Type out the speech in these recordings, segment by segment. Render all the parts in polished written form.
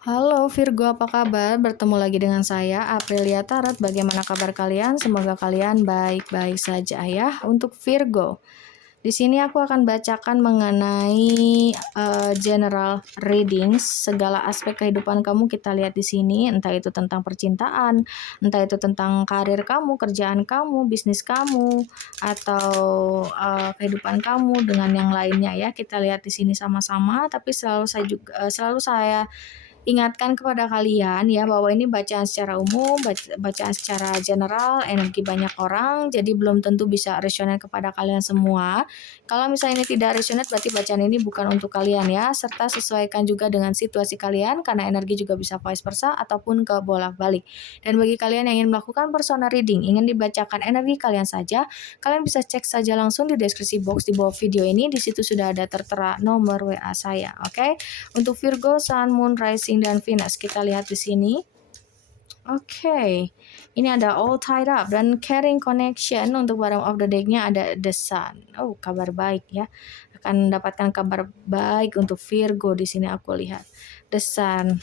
Halo Virgo, apa kabar? Bertemu lagi dengan saya, Aprilia Tarot. Bagaimana kabar kalian? Semoga kalian baik-baik saja ya. Untuk Virgo, di sini aku akan bacakan mengenai general readings, segala aspek kehidupan kamu kita lihat di sini, entah itu tentang percintaan, entah itu tentang karir kamu, kerjaan kamu, bisnis kamu, atau kehidupan kamu dengan yang lainnya ya. Kita lihat di sini sama-sama, tapi selalu saya ingatkan kepada kalian ya bahwa ini bacaan secara umum, bacaan secara general, energi banyak orang, jadi belum tentu bisa resonate kepada kalian semua. Kalau misalnya ini tidak resonate berarti bacaan ini bukan untuk kalian ya, serta sesuaikan juga dengan situasi kalian karena energi juga bisa vice versa ataupun ke bolak-balik. Dan bagi kalian yang ingin melakukan personal reading, ingin dibacakan energi kalian saja, kalian bisa cek saja langsung di deskripsi box di bawah video ini, di situ sudah ada tertera nomor WA saya, oke? Untuk Virgo, Sun, Moon, Rising, dan Venus. Kita lihat di sini. Oke, ini ada All Tied Up dan Caring Connection. Untuk bottom of the deck-nya ada The Sun. Oh, kabar baik ya. Akan mendapatkan kabar baik untuk Virgo di sini aku lihat. The Sun.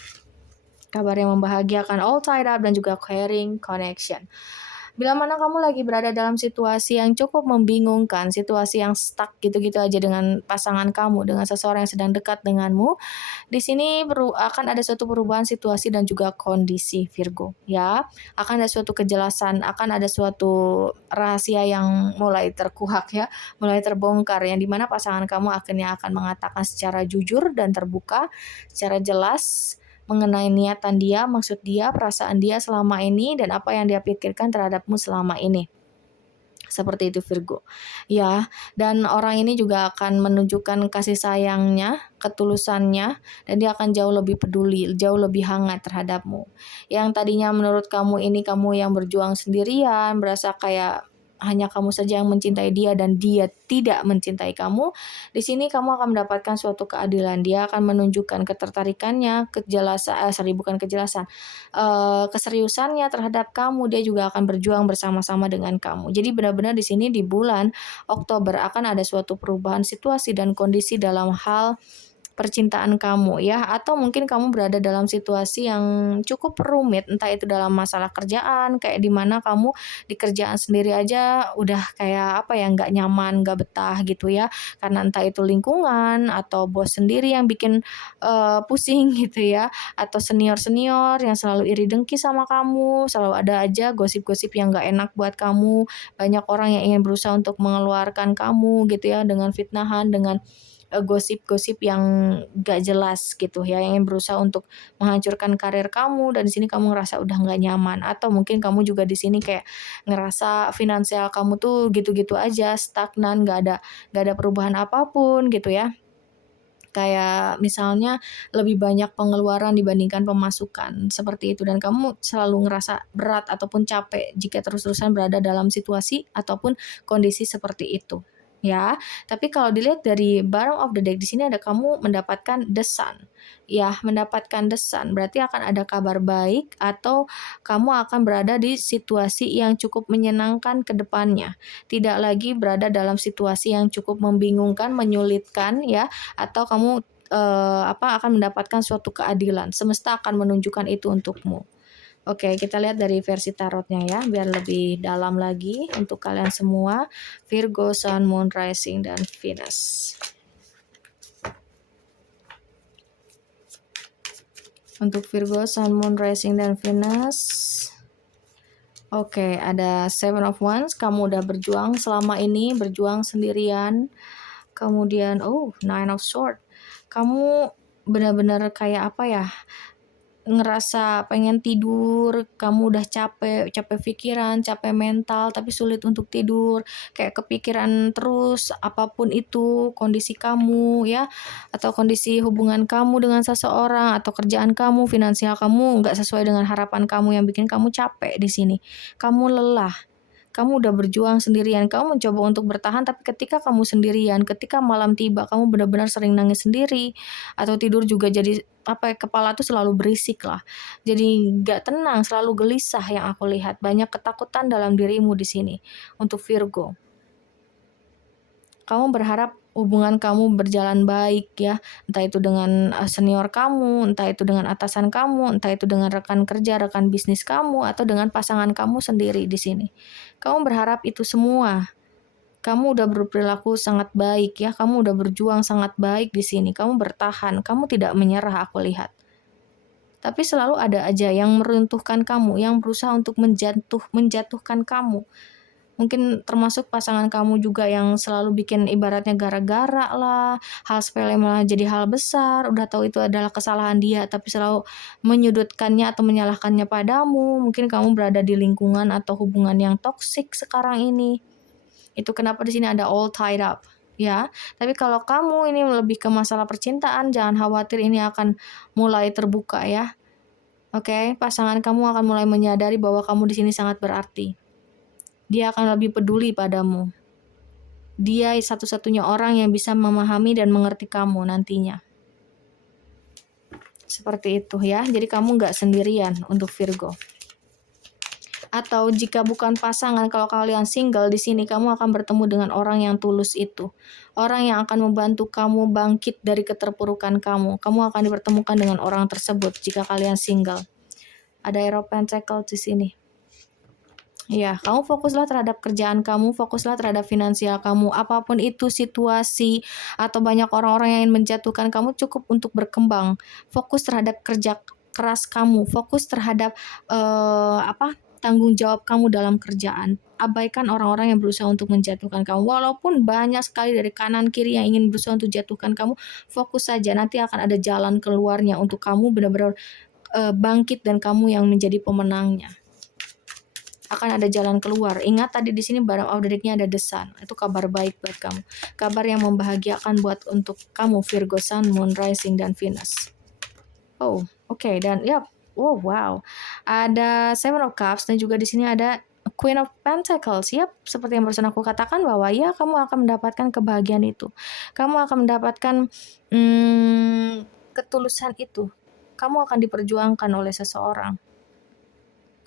Kabar yang membahagiakan, All Tied Up dan juga Caring Connection. Bila mana kamu lagi berada dalam situasi yang cukup membingungkan, situasi yang stuck gitu-gitu aja dengan pasangan kamu, dengan seseorang yang sedang dekat denganmu, di sini akan ada suatu perubahan situasi dan juga kondisi Virgo, ya. Akan ada suatu kejelasan, akan ada suatu rahasia yang mulai terkuak ya, mulai terbongkar yang dimana pasangan kamu akhirnya akan mengatakan secara jujur dan terbuka, secara jelas mengenai niatan dia, maksud dia, perasaan dia selama ini dan apa yang dia pikirkan terhadapmu selama ini. Seperti itu Virgo. Ya, dan orang ini juga akan menunjukkan kasih sayangnya, ketulusannya, dan dia akan jauh lebih peduli, jauh lebih hangat terhadapmu. Yang tadinya menurut kamu ini kamu yang berjuang sendirian, berasa kayak hanya kamu saja yang mencintai dia dan dia tidak mencintai kamu. Di sini kamu akan mendapatkan suatu keadilan. Dia akan menunjukkan ketertarikannya, bukan kejelasan, keseriusannya terhadap kamu. Dia juga akan berjuang bersama-sama dengan kamu. Jadi benar-benar di sini di bulan Oktober akan ada suatu perubahan situasi dan kondisi dalam hal percintaan kamu ya, atau mungkin kamu berada dalam situasi yang cukup rumit, entah itu dalam masalah kerjaan, kayak di mana kamu di kerjaan sendiri aja udah kayak apa ya, nggak nyaman, nggak betah gitu ya, karena entah itu lingkungan atau bos sendiri yang bikin pusing gitu ya, atau senior-senior yang selalu iri dengki sama kamu, selalu ada aja gosip-gosip yang nggak enak buat kamu, banyak orang yang ingin berusaha untuk mengeluarkan kamu gitu ya, dengan fitnahan, dengan gosip-gosip yang gak jelas gitu ya, yang berusaha untuk menghancurkan karir kamu dan di sini kamu ngerasa udah nggak nyaman, atau mungkin kamu juga di sini kayak ngerasa finansial kamu tuh gitu-gitu aja, stagnan, nggak ada perubahan apapun gitu ya. Kayak misalnya lebih banyak pengeluaran dibandingkan pemasukan, seperti itu. Dan kamu selalu ngerasa berat ataupun capek jika terus-terusan berada dalam situasi ataupun kondisi seperti itu, ya. Tapi kalau dilihat dari bottom of the deck di sini ada kamu mendapatkan The Sun. Ya, mendapatkan The Sun berarti akan ada kabar baik atau kamu akan berada di situasi yang cukup menyenangkan ke depannya. Tidak lagi berada dalam situasi yang cukup membingungkan, menyulitkan ya, atau kamu akan mendapatkan suatu keadilan. Semesta akan menunjukkan itu untukmu. Oke, kita lihat dari versi tarotnya ya, biar lebih dalam lagi untuk kalian semua. Virgo, Sun, Moon, Rising, dan Venus. Untuk Virgo, Sun, Moon, Rising, dan Venus. Oke, ada Seven of Wands. Kamu udah berjuang selama ini, berjuang sendirian. Kemudian, Nine of Swords. Kamu benar-benar kayak apa ya, ngerasa pengen tidur, kamu udah capek, capek pikiran, capek mental, tapi sulit untuk tidur, kayak kepikiran terus apapun itu kondisi kamu ya, atau kondisi hubungan kamu dengan seseorang, atau kerjaan kamu, finansial kamu nggak sesuai dengan harapan kamu yang bikin kamu capek di sini. Kamu lelah. Kamu udah berjuang sendirian, kamu mencoba untuk bertahan, tapi ketika kamu sendirian, ketika malam tiba, kamu benar-benar sering nangis sendiri, atau tidur juga jadi apa ya, kepala tuh selalu berisik lah. Jadi nggak tenang, selalu gelisah yang aku lihat. Banyak ketakutan dalam dirimu di sini. Untuk Virgo, kamu berharap hubungan kamu berjalan baik ya, entah itu dengan senior kamu, entah itu dengan atasan kamu, entah itu dengan rekan kerja, rekan bisnis kamu, atau dengan pasangan kamu sendiri di sini. Kamu berharap itu semua. Kamu udah berperilaku sangat baik ya, kamu udah berjuang sangat baik di sini, kamu bertahan, kamu tidak menyerah aku lihat. Tapi selalu ada aja yang meruntuhkan kamu, yang berusaha untuk menjatuhkan kamu. Mungkin termasuk pasangan kamu juga yang selalu bikin ibaratnya gara-gara lah, hal sepele malah jadi hal besar, udah tahu itu adalah kesalahan dia, tapi selalu menyudutkannya atau menyalahkannya padamu. Mungkin kamu berada di lingkungan atau hubungan yang toksik sekarang ini. Itu kenapa di sini ada all tied up. Ya, tapi kalau kamu ini lebih ke masalah percintaan, jangan khawatir, ini akan mulai terbuka ya. Oke, pasangan kamu akan mulai menyadari bahwa kamu di sini sangat berarti. Dia akan lebih peduli padamu. Dia satu-satunya orang yang bisa memahami dan mengerti kamu nantinya. Seperti itu ya. Jadi kamu nggak sendirian untuk Virgo. Atau jika bukan pasangan, kalau kalian single di sini, kamu akan bertemu dengan orang yang tulus itu. Orang yang akan membantu kamu bangkit dari keterpurukan kamu. Kamu akan dipertemukan dengan orang tersebut jika kalian single. Ada Aero Pentacles di sini. Ya, kamu fokuslah terhadap kerjaan kamu, fokuslah terhadap finansial kamu. Apapun itu situasi atau banyak orang-orang yang ingin menjatuhkan kamu, cukup untuk berkembang. Fokus terhadap kerja keras kamu, fokus terhadap tanggung jawab kamu dalam kerjaan. Abaikan orang-orang yang berusaha untuk menjatuhkan kamu. Walaupun banyak sekali dari kanan kiri yang ingin berusaha untuk jatuhkan kamu, fokus saja. Nanti akan ada jalan keluarnya untuk kamu benar-benar bangkit dan kamu yang menjadi pemenangnya. Akan ada jalan keluar. Ingat tadi di sini barang of the deck-nya ada The Sun. Itu kabar baik buat kamu. Kabar yang membahagiakan buat untuk kamu Virgo Sun, Moon, Rising, dan Venus. Oh, oke. Dan ya, oh wow. Ada Seven of Cups dan juga di sini ada Queen of Pentacles. Yap, seperti yang barusan aku katakan bahwa ya kamu akan mendapatkan kebahagiaan itu. Kamu akan mendapatkan ketulusan itu. Kamu akan diperjuangkan oleh seseorang.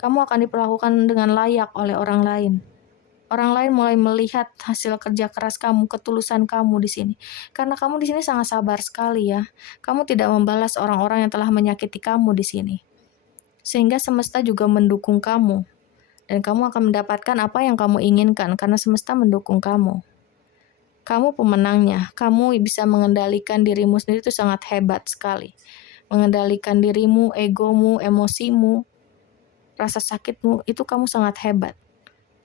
Kamu akan diperlakukan dengan layak oleh orang lain. Orang lain mulai melihat hasil kerja keras kamu, ketulusan kamu di sini. Karena kamu di sini sangat sabar sekali ya. Kamu tidak membalas orang-orang yang telah menyakiti kamu di sini. Sehingga semesta juga mendukung kamu. Dan kamu akan mendapatkan apa yang kamu inginkan karena semesta mendukung kamu. Kamu pemenangnya. Kamu bisa mengendalikan dirimu sendiri, itu sangat hebat sekali. Mengendalikan dirimu, egomu, emosimu, rasa sakitmu, itu kamu sangat hebat.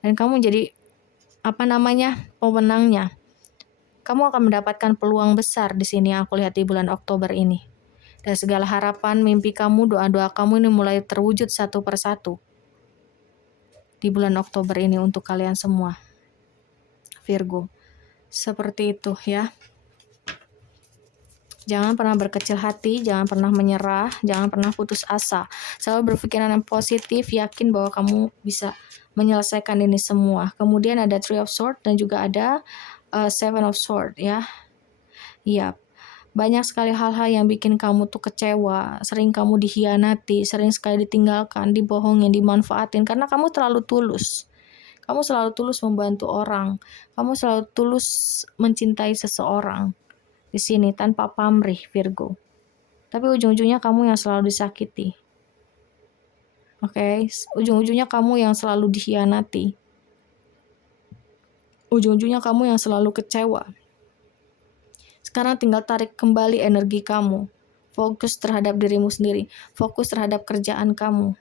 Dan kamu jadi pemenangnya. Kamu akan mendapatkan peluang besar di sini yang aku lihat di bulan Oktober ini. Dan segala harapan, mimpi kamu, doa-doa kamu ini mulai terwujud satu persatu di bulan Oktober ini untuk kalian semua Virgo. Seperti itu ya. Jangan pernah berkecil hati, jangan pernah menyerah, jangan pernah putus asa. Selalu berpikiran yang positif, yakin bahwa kamu bisa menyelesaikan ini semua. Kemudian ada Three of Swords dan juga ada Seven of Swords ya. Iya. Banyak sekali hal-hal yang bikin kamu tuh kecewa, sering kamu dikhianati, sering sekali ditinggalkan, dibohongin, dimanfaatin karena kamu terlalu tulus. Kamu selalu tulus membantu orang. Kamu selalu tulus mencintai seseorang. Di sini tanpa pamrih Virgo. Tapi ujung-ujungnya kamu yang selalu disakiti. Oke, ujung-ujungnya kamu yang selalu dikhianati. Ujung-ujungnya kamu yang selalu kecewa. Sekarang tinggal tarik kembali energi kamu. Fokus terhadap dirimu sendiri. Fokus terhadap kerjaan kamu.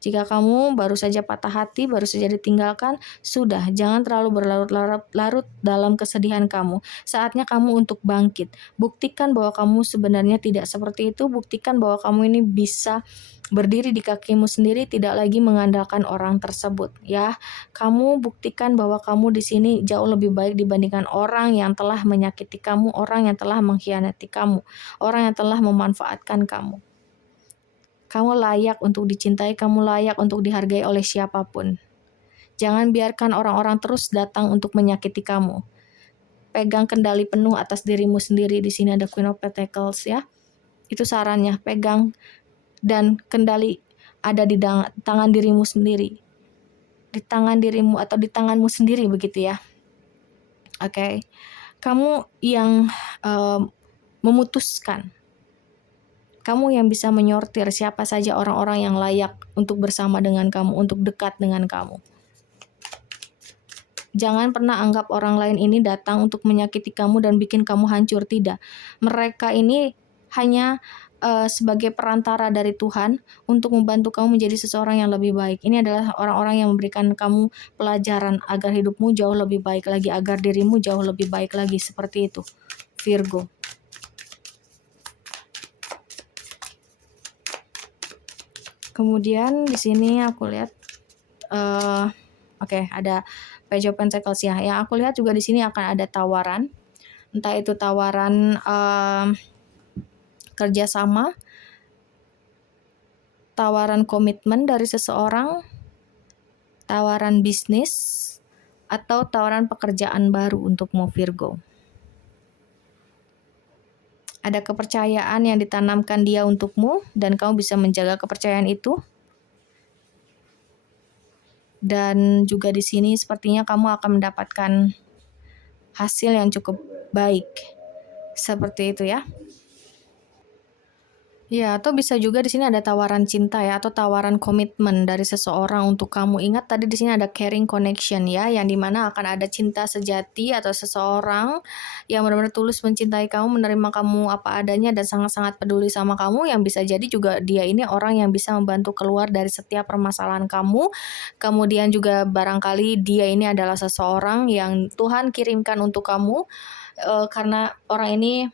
Jika kamu baru saja patah hati, baru saja ditinggalkan, sudah, jangan terlalu berlarut-larut dalam kesedihan kamu. Saatnya kamu untuk bangkit. Buktikan bahwa kamu sebenarnya tidak seperti itu. Buktikan bahwa kamu ini bisa berdiri di kakimu sendiri, tidak lagi mengandalkan orang tersebut. Ya, kamu buktikan bahwa kamu di sini jauh lebih baik dibandingkan orang yang telah menyakiti kamu, orang yang telah mengkhianati kamu, orang yang telah memanfaatkan kamu. Kamu layak untuk dicintai, kamu layak untuk dihargai oleh siapapun. Jangan biarkan orang-orang terus datang untuk menyakiti kamu. Pegang kendali penuh atas dirimu sendiri. Di sini ada Queen of Pentacles ya. Itu sarannya, pegang dan kendali ada di tangan dirimu sendiri. Di tangan dirimu atau di tanganmu sendiri begitu ya. Oke. Kamu yang memutuskan. Kamu yang bisa menyortir siapa saja orang-orang yang layak untuk bersama dengan kamu, untuk dekat dengan kamu. Jangan pernah anggap orang lain ini datang untuk menyakiti kamu dan bikin kamu hancur. Tidak. Mereka ini hanya sebagai perantara dari Tuhan untuk membantu kamu menjadi seseorang yang lebih baik. Ini adalah orang-orang yang memberikan kamu pelajaran agar hidupmu jauh lebih baik lagi, agar dirimu jauh lebih baik lagi. Seperti itu, Virgo. Kemudian di sini aku lihat, oke, ada Page of Pentacles ya. Yang aku lihat juga di sini akan ada tawaran, entah itu tawaran kerjasama, tawaran komitmen dari seseorang, tawaran bisnis, atau tawaran pekerjaan baru untukmu, Virgo. Ada kepercayaan yang ditanamkan dia untukmu dan kamu bisa menjaga kepercayaan itu. Dan juga di sini sepertinya kamu akan mendapatkan hasil yang cukup baik. Seperti itu ya. Ya, atau bisa juga di sini ada tawaran cinta ya, atau tawaran komitmen dari seseorang untuk kamu. Ingat tadi di sini ada caring connection ya, yang dimana akan ada cinta sejati atau seseorang yang benar-benar tulus mencintai kamu, menerima kamu apa adanya dan sangat-sangat peduli sama kamu. Yang bisa jadi juga dia ini orang yang bisa membantu keluar dari setiap permasalahan kamu. Kemudian juga barangkali dia ini adalah seseorang yang Tuhan kirimkan untuk kamu, karena orang ini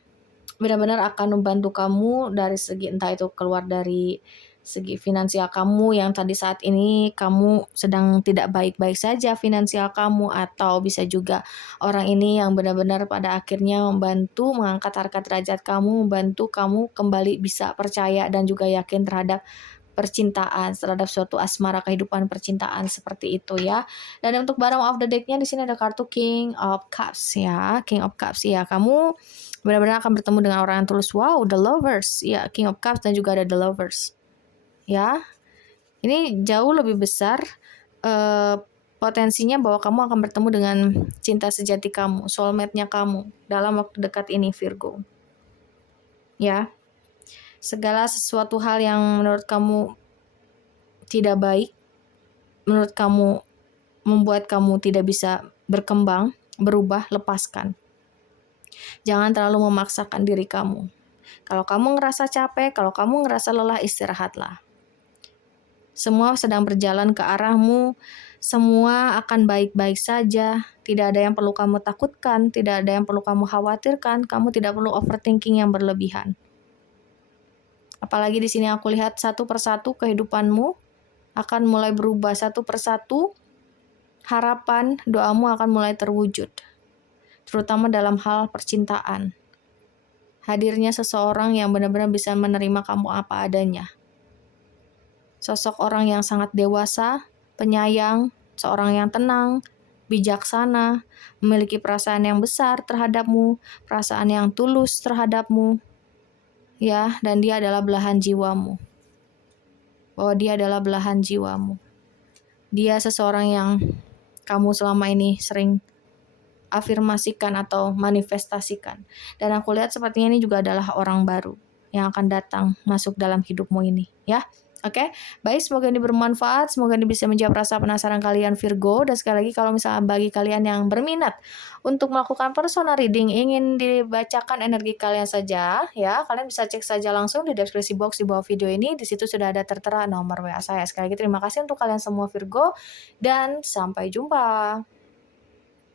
benar-benar akan membantu kamu dari segi entah itu keluar dari segi finansial kamu yang tadi saat ini kamu sedang tidak baik-baik saja finansial kamu, atau bisa juga orang ini yang benar-benar pada akhirnya membantu mengangkat harkat derajat kamu, membantu kamu kembali bisa percaya dan juga yakin terhadap percintaan, terhadap suatu asmara kehidupan percintaan seperti itu ya. Dan untuk bottom of the deck-nya di sini ada kartu King of Cups ya. King of Cups ya. Kamu benar-benar akan bertemu dengan orang yang tulus. Wow, The Lovers. Ya, King of Cups dan juga ada The Lovers. Ya. Ini jauh lebih besar potensinya bahwa kamu akan bertemu dengan cinta sejati kamu, soulmate-nya kamu dalam waktu dekat ini, Virgo. Ya. Segala sesuatu hal yang menurut kamu tidak baik, menurut kamu membuat kamu tidak bisa berkembang, berubah, lepaskan. Jangan terlalu memaksakan diri kamu. Kalau kamu ngerasa capek, kalau kamu ngerasa lelah, istirahatlah. Semua sedang berjalan ke arahmu, semua akan baik-baik saja. Tidak ada yang perlu kamu takutkan, tidak ada yang perlu kamu khawatirkan, kamu tidak perlu overthinking yang berlebihan. Apalagi di sini aku lihat satu persatu kehidupanmu akan mulai berubah, satu persatu harapan, doamu akan mulai terwujud. Terutama dalam hal percintaan. Hadirnya seseorang yang benar-benar bisa menerima kamu apa adanya. Sosok orang yang sangat dewasa, penyayang, seorang yang tenang, bijaksana, memiliki perasaan yang besar terhadapmu, perasaan yang tulus terhadapmu. Ya, dan dia adalah belahan jiwamu. Bahwa dia adalah belahan jiwamu. Dia seseorang yang kamu selama ini sering afirmasikan atau manifestasikan. Dan aku lihat sepertinya ini juga adalah orang baru yang akan datang masuk dalam hidupmu ini, ya. Oke, baik, semoga ini bermanfaat, semoga ini bisa menjawab rasa penasaran kalian, Virgo. Dan sekali lagi, kalau misalnya bagi kalian yang berminat untuk melakukan personal reading, ingin dibacakan energi kalian saja, ya, kalian bisa cek saja langsung di deskripsi box di bawah video ini. Di situ sudah ada tertera nomor WA saya. Sekali lagi terima kasih untuk kalian semua, Virgo, dan sampai jumpa.